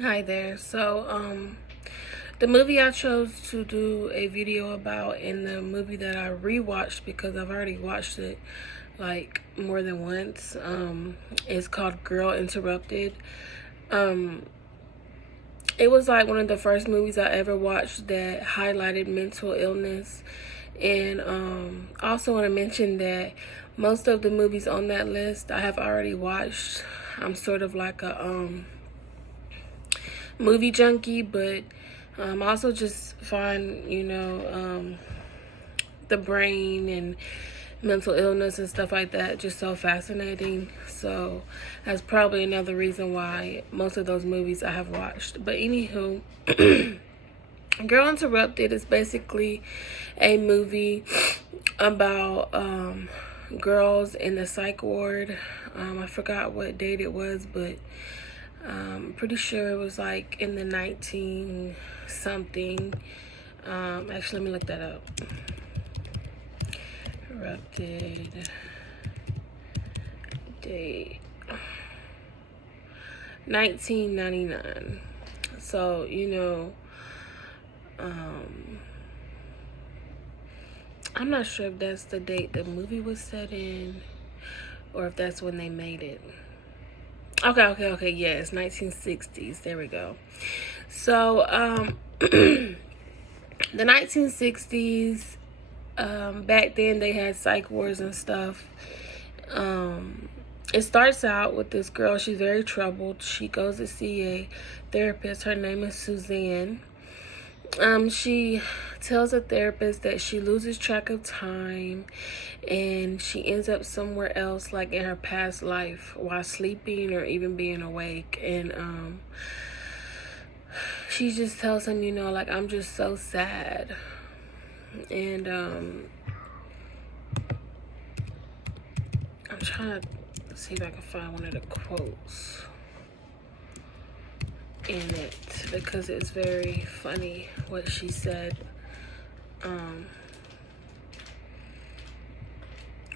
Hi there. The movie I chose to do a video about, and the movie that I rewatched because I've already watched it like more than once, is called Girl Interrupted. Um, it was like one of the first movies I ever watched that highlighted mental illness. And I also want to mention that most of the movies on that list I have already watched. I'm sort of like a movie junkie, but also just find, the brain and mental illness and stuff like that just so fascinating. So that's probably another reason why most of those movies I have watched. But anywho, Girl Interrupted is basically a movie about girls in the psych ward. I forgot what date it was, but pretty sure it was like in the 19 something. Actually, let me look that up. Erupted date 1999. So, I'm not sure if that's the date the movie was set in or if that's when they made it. Okay. Yes, 1960s. There we go. So, the 1960s, back then they had psych wards and stuff. It starts out with this girl. She's very troubled. She goes to see a therapist. Her name is Suzanne. She tells the therapist that she loses track of time and she ends up somewhere else, like in her past life, while sleeping or even being awake. And she just tells him, like, I'm just so sad. And I'm trying to see if I can find one of the quotes in it because it's very funny what she said.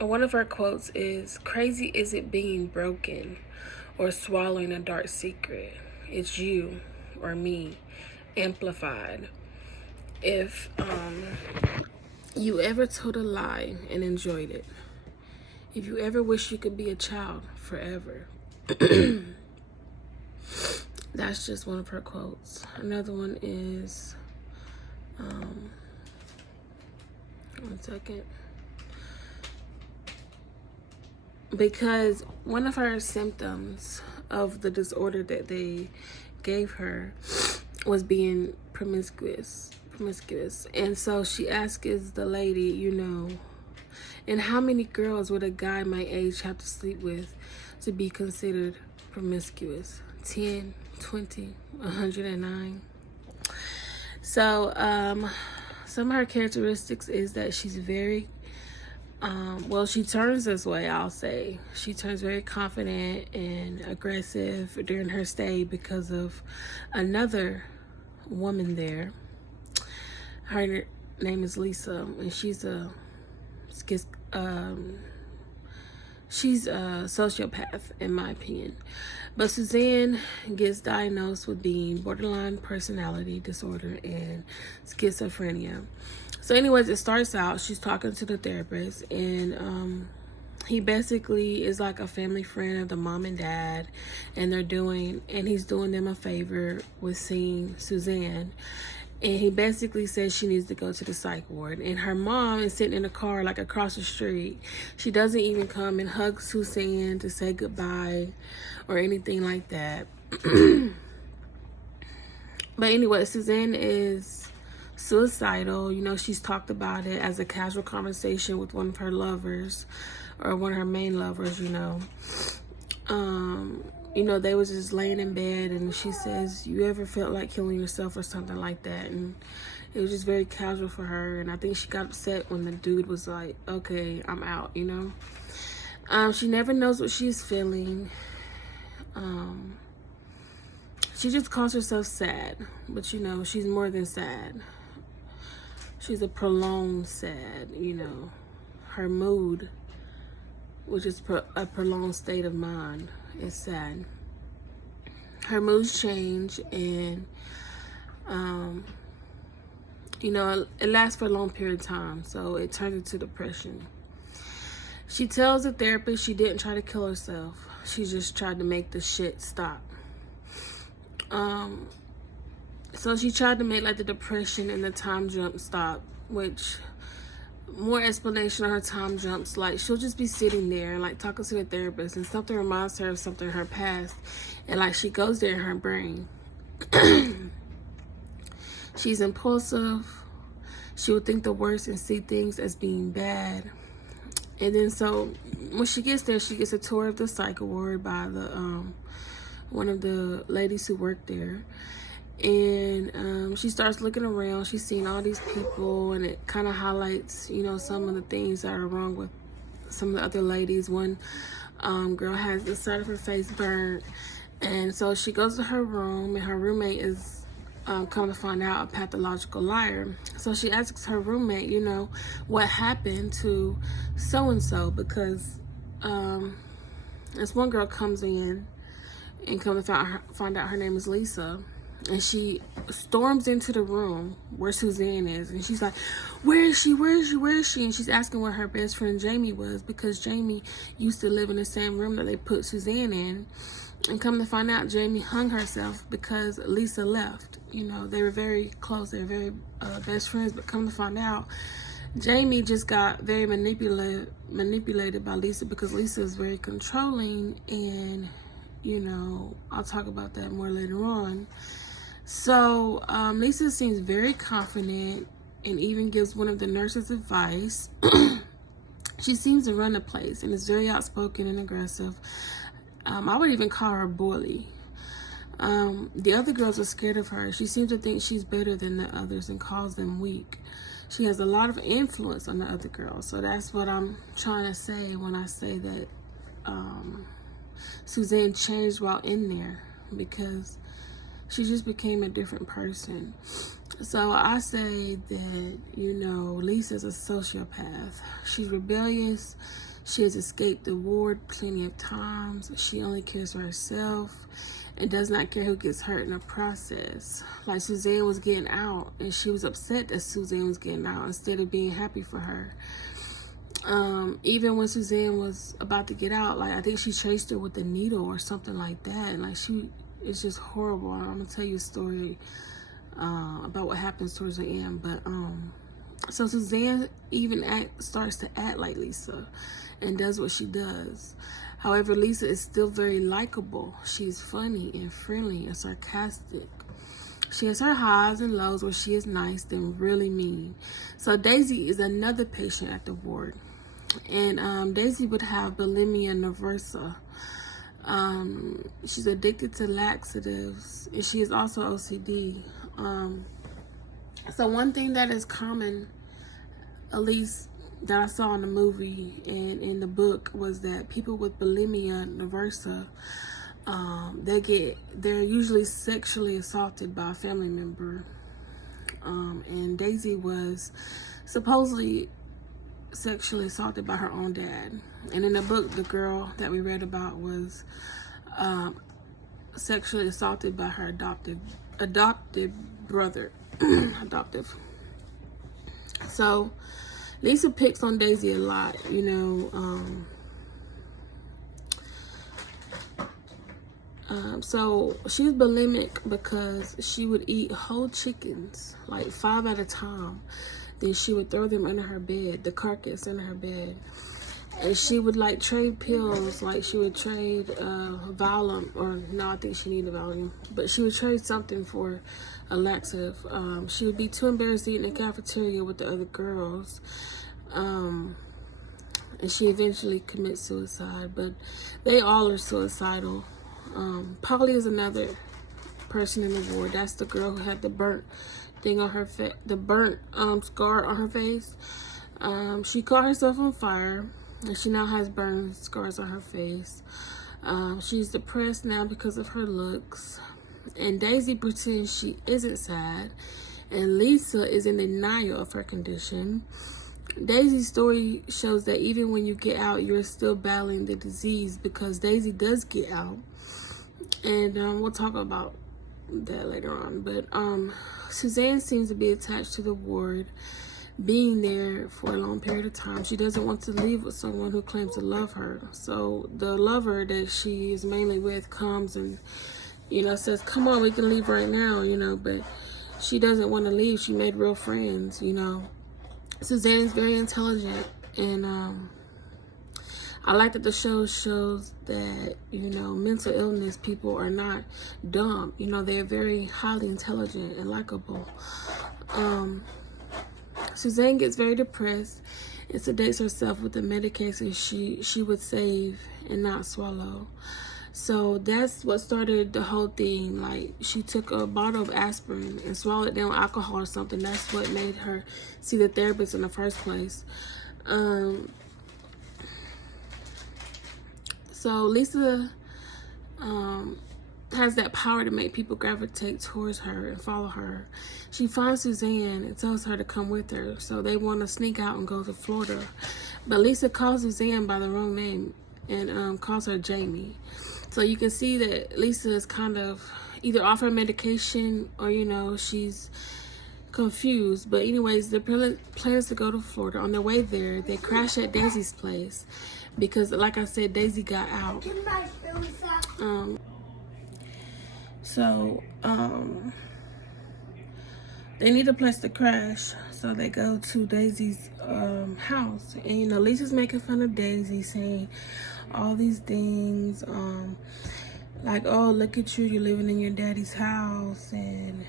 One of her quotes is, "Crazy isn't being broken or swallowing a dark secret. It's you or me amplified. If you ever told a lie and enjoyed it, if you ever wish you could be a child forever." That's just one of her quotes. Another one is, one second. Because one of her symptoms of the disorder that they gave her was being promiscuous. And so she asks the lady, and how many girls would a guy my age have to sleep with to be considered promiscuous? 10, 20, 109. So some of her characteristics is that she's very she turns this way, I'll say. She turns very confident and aggressive during her stay because of another woman there. Her name is Lisa, and she's a sociopath, in my opinion. But Suzanne gets diagnosed with being borderline personality disorder and schizophrenia. So anyways, it starts out, she's talking to the therapist, and he basically is like a family friend of the mom and dad, and he's doing them a favor with seeing Suzanne. And he basically says she needs to go to the psych ward. And her mom is sitting in a car like across the street. She doesn't even come and hug Suzanne to say goodbye or anything like that. But anyway, Suzanne is suicidal. She's talked about it as a casual conversation with one of her lovers, or one of her main lovers. They was just laying in bed, and she says, "You ever felt like killing yourself," or something like that. And it was just very casual for her. And I think she got upset when the dude was like, "Okay, I'm out," She never knows what she's feeling. She just calls herself sad, but she's more than sad. She's a prolonged sad, Her mood, which is a prolonged state of mind, is sad. her moods change, and you know, it lasts for a long period of time, so it turns into depression. She tells the therapist she didn't try to kill herself. She just tried to make the shit stop. So she tried to make like the depression and the time jump stop, which more explanation on her time jumps. Like, she'll just be sitting there and like talking to the therapist, and something reminds her of something in her past, and like she goes there in her brain. She's impulsive. She would think the worst and see things as being bad. And then so when she gets there, she gets a tour of the psych ward by the one of the ladies who work there. And she starts looking around. She's seeing all these people, and it kind of highlights, you know, some of the things that are wrong with some of the other ladies. One girl has the side of her face burned, and so she goes to her room, and her roommate is come to find out, a pathological liar. So she asks her roommate, you know, what happened to so-and-so, because this one girl comes in and come to find out her name is Lisa. And she storms into the room where Suzanne is, and she's like, where is she, where is she, where is she? And she's asking where her best friend Jamie was, because Jamie used to live in the same room that they put Suzanne in. And come to find out, Jamie hung herself because Lisa left. You know, they were very close, they were very best friends, but come to find out, Jamie just got very manipulated by Lisa, because Lisa is very controlling, and, you know, I'll talk about that more later on. So Lisa seems very confident and even gives one of the nurses advice. She seems to run the place and is very outspoken and aggressive. I would even call her bully. The other girls are scared of her. She seems to think she's better than the others and calls them weak. She has a lot of influence on the other girls. So that's what I'm trying to say when I say that Suzanne changed while in there, because she just became a different person. So I say that, you know, Lisa's a sociopath. She's rebellious. She has escaped the ward plenty of times. She only cares for herself and does not care who gets hurt in the process. Like, Suzanne was getting out, and she was upset that Suzanne was getting out instead of being happy for her. Even when Suzanne was about to get out, like, I think she chased her with a needle or something like that. And like, it's just horrible. I'm gonna tell you a story about what happens towards the end. But so Suzanne even starts to act like Lisa and does what she does. However, Lisa is still very likable. She's funny and friendly and sarcastic. She has her highs and lows where she is nice then really mean. So Daisy is another patient at the ward. And Daisy would have bulimia nervosa. She's addicted to laxatives, and she is also OCD. So one thing that is common, at least that I saw in the movie and in the book, was that people with bulimia nervosa, they're usually sexually assaulted by a family member. And Daisy was supposedly sexually assaulted by her own dad. And in the book, the girl that we read about was sexually assaulted by her adopted brother. So Lisa picks on Daisy a lot, you know. So she's bulimic because she would eat whole chickens, like 5 at a time. Then she would throw them under her bed, the carcass under her bed. And she would like trade pills, like she would trade Valium, or no, I think she needed Valium, but she would trade something for a laxative. She would be too embarrassed to eat in the cafeteria with the other girls. And she eventually commits suicide, but they all are suicidal. Polly is another person in the ward. That's the girl who had the burnt thing on her face, the burnt scar on her face. She caught herself on fire, and she now has burn scars on her face. She's depressed now because of her looks. And Daisy pretends she isn't sad, and Lisa is in denial of her condition. Daisy's story shows that even when you get out, you're still battling the disease, because Daisy does get out. And we'll talk about that later on. But Suzanne seems to be attached to the ward, being there for a long period of time. She doesn't want to leave with someone who claims to love her. So the lover that she is mainly with comes and, you know, says, come on, we can leave right now, you know, but she doesn't want to leave. She made real friends, you know. Suzanne is very intelligent, and I like that the show shows that, you know, mental illness people are not dumb. You know, they're very highly intelligent and likable. Suzanne gets very depressed and sedates herself with the medication she would save and not swallow. So that's what started the whole thing. Like, she took a bottle of aspirin and swallowed it down with alcohol or something. That's what made her see the therapist in the first place. So Lisa has that power to make people gravitate towards her and follow her. She finds Suzanne and tells her to come with her. So they want to sneak out and go to Florida. But Lisa calls Suzanne by the wrong name and calls her Jamie. So you can see that Lisa is kind of either off her medication or, you know, she's confused. But anyways, the plans to go to Florida. On their way there, they crash at Daisy's place because, like I said, Daisy got out. They need a place to crash, so they go to Daisy's house. And, you know, Lisa's making fun of Daisy, saying all these things, like, oh, look at you, you're living in your daddy's house, and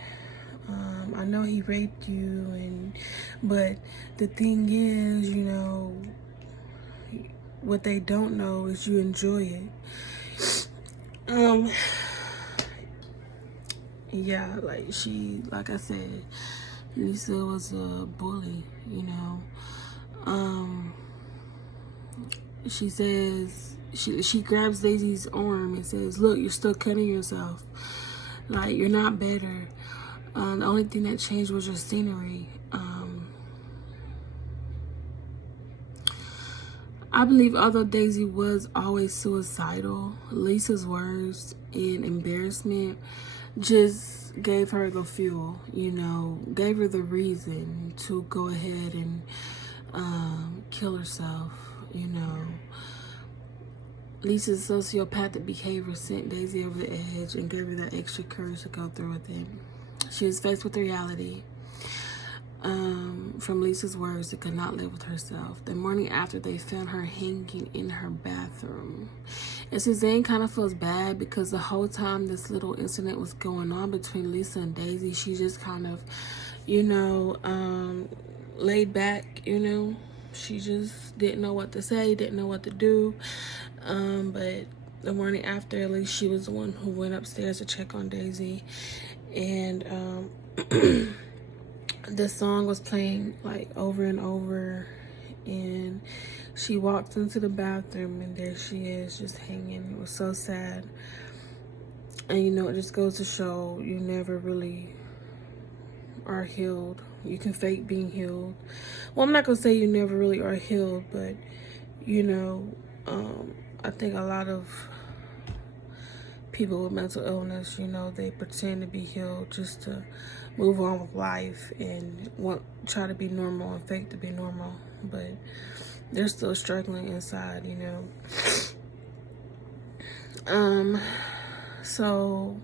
I know he raped you, but the thing is, you know, what they don't know is you enjoy it. Yeah, like I said, Lisa was a bully, you know. She says, she grabs Daisy's arm and says, look, you're still cutting yourself. Like, you're not better. The only thing that changed was your scenery. I believe although Daisy was always suicidal, Lisa's words and embarrassment just gave her the fuel, you know, gave her the reason to go ahead and kill herself, you know. Lisa's sociopathic behavior sent Daisy over the edge and gave her that extra courage to go through with it. She was faced with reality. From Lisa's words, she could not live with herself. The morning after, they found her hanging in her bathroom. And Suzanne kind of feels bad because the whole time this little incident was going on between Lisa and Daisy, she just kind of, you know, laid back, you know. She just didn't know what to say, didn't know what to do. But the morning after, at least she was the one who went upstairs to check on Daisy. And the song was playing like over and over, and she walked into the bathroom and there she is just hanging. It was so sad. And you know, it just goes to show you never really are healed. You can fake being healed. Well, I'm not gonna say you never really are healed, but you know, I think a lot of people with mental illness, you know, they pretend to be healed just to move on with life and try to be normal and fake to be normal, but they're still struggling inside, you know. So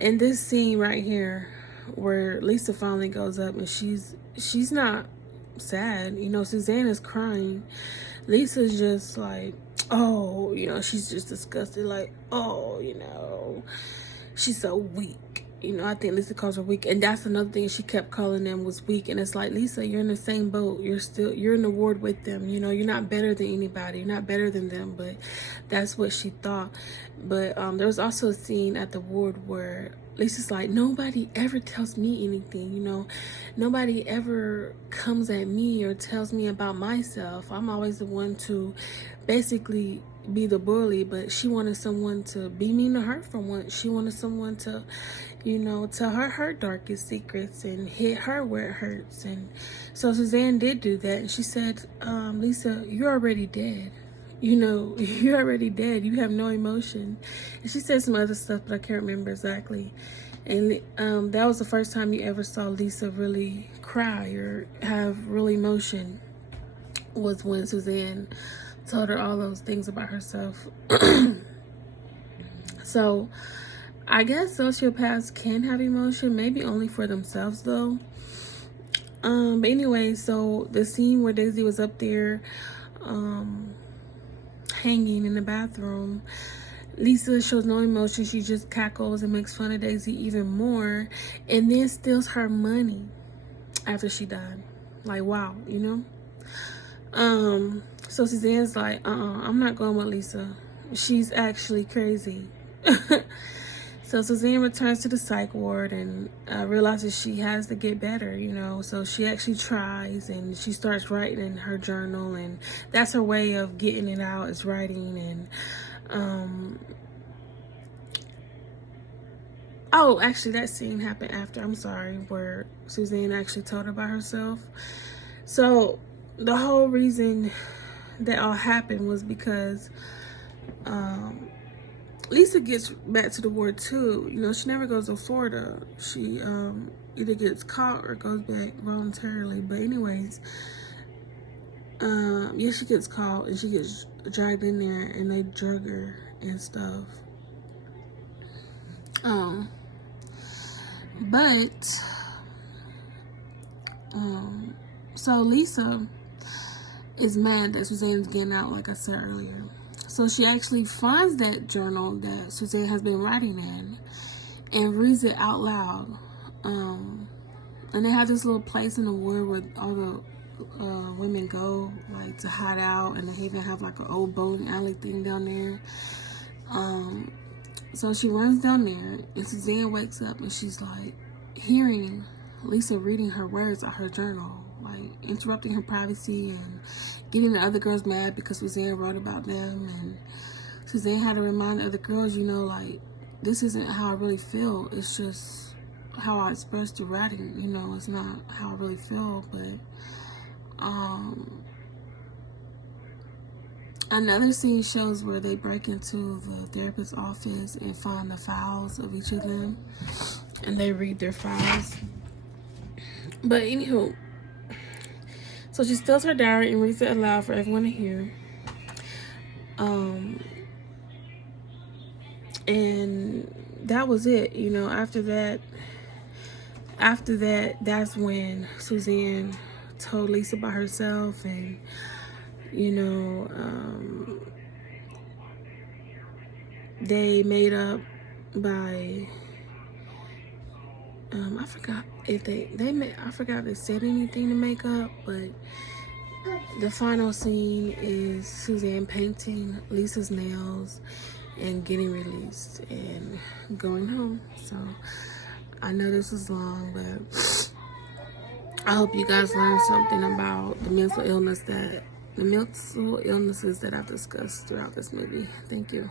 in this scene right here where Lisa finally goes up and she's not sad, you know, Suzanne is crying. Lisa's just like, oh, you know, she's just disgusted, like, oh, you know, she's so weak. You know, I think Lisa calls her weak. And that's another thing she kept calling them was weak. And it's like, Lisa, you're in the same boat. You're in the ward with them. You know, you're not better than anybody. You're not better than them. But that's what she thought. But there was also a scene at the ward where Lisa's like, nobody ever tells me anything, you know. Nobody ever comes at me or tells me about myself. I'm always the one to basically be the bully, but she wanted someone to be mean to her for once. She wanted someone to, you know, tell her darkest secrets and hit her where it hurts. And so Suzanne did do that, and she said, Lisa, you're already dead. you know, you're already dead. You have no emotion. And she said some other stuff, but I can't remember exactly. And that was the first time you ever saw Lisa really cry or have real emotion, was when Suzanne told her all those things about herself. So I guess sociopaths can have emotion, maybe only for themselves though. But anyway, so the scene where Daisy was up there hanging in the bathroom, Lisa shows no emotion. She just cackles and makes fun of Daisy even more, and then steals her money after she died. Like, wow, you know? So Suzanne's like, I'm not going with Lisa. She's actually crazy. So Suzanne returns to the psych ward and realizes she has to get better, you know. So she actually tries and she starts writing in her journal, and that's her way of getting it out, is writing. And oh, actually that scene happened after, I'm sorry, where Suzanne actually told her about herself. So the whole reason that all happened was because Lisa gets back to the ward too. You know, she never goes to Florida. She either gets caught or goes back voluntarily. But anyways, yeah, she gets caught and she gets dragged in there and they drug her and stuff. So Lisa is mad that Suzanne's getting out, like I said earlier. So she actually finds that journal that Suzanne has been writing in and reads it out loud. And they have this little place in the ward where all the women go, like, to hide out, and they even have like an old bowling alley thing down there. So she runs down there, and Suzanne wakes up and she's like hearing Lisa reading her words out her journal, like interrupting her privacy and getting the other girls mad because Suzanne wrote about them. And Suzanne had to remind the other girls, you know, like, this isn't how I really feel. It's just how I express through writing, you know. It's not how I really feel. But another scene shows where they break into the therapist's office and find the files of each of them, and they read their files. But anywho, so she steals her diary and reads it aloud for everyone to hear. And that was it, you know. After that, that's when Suzanne told Lisa about herself, and, you know, they made up by, I forgot if I forgot if they said anything to make up, but the final scene is Suzanne painting Lisa's nails and getting released and going home. So I know this was long, but I hope you guys learned something about the mental illnesses that I've discussed throughout this movie. Thank you.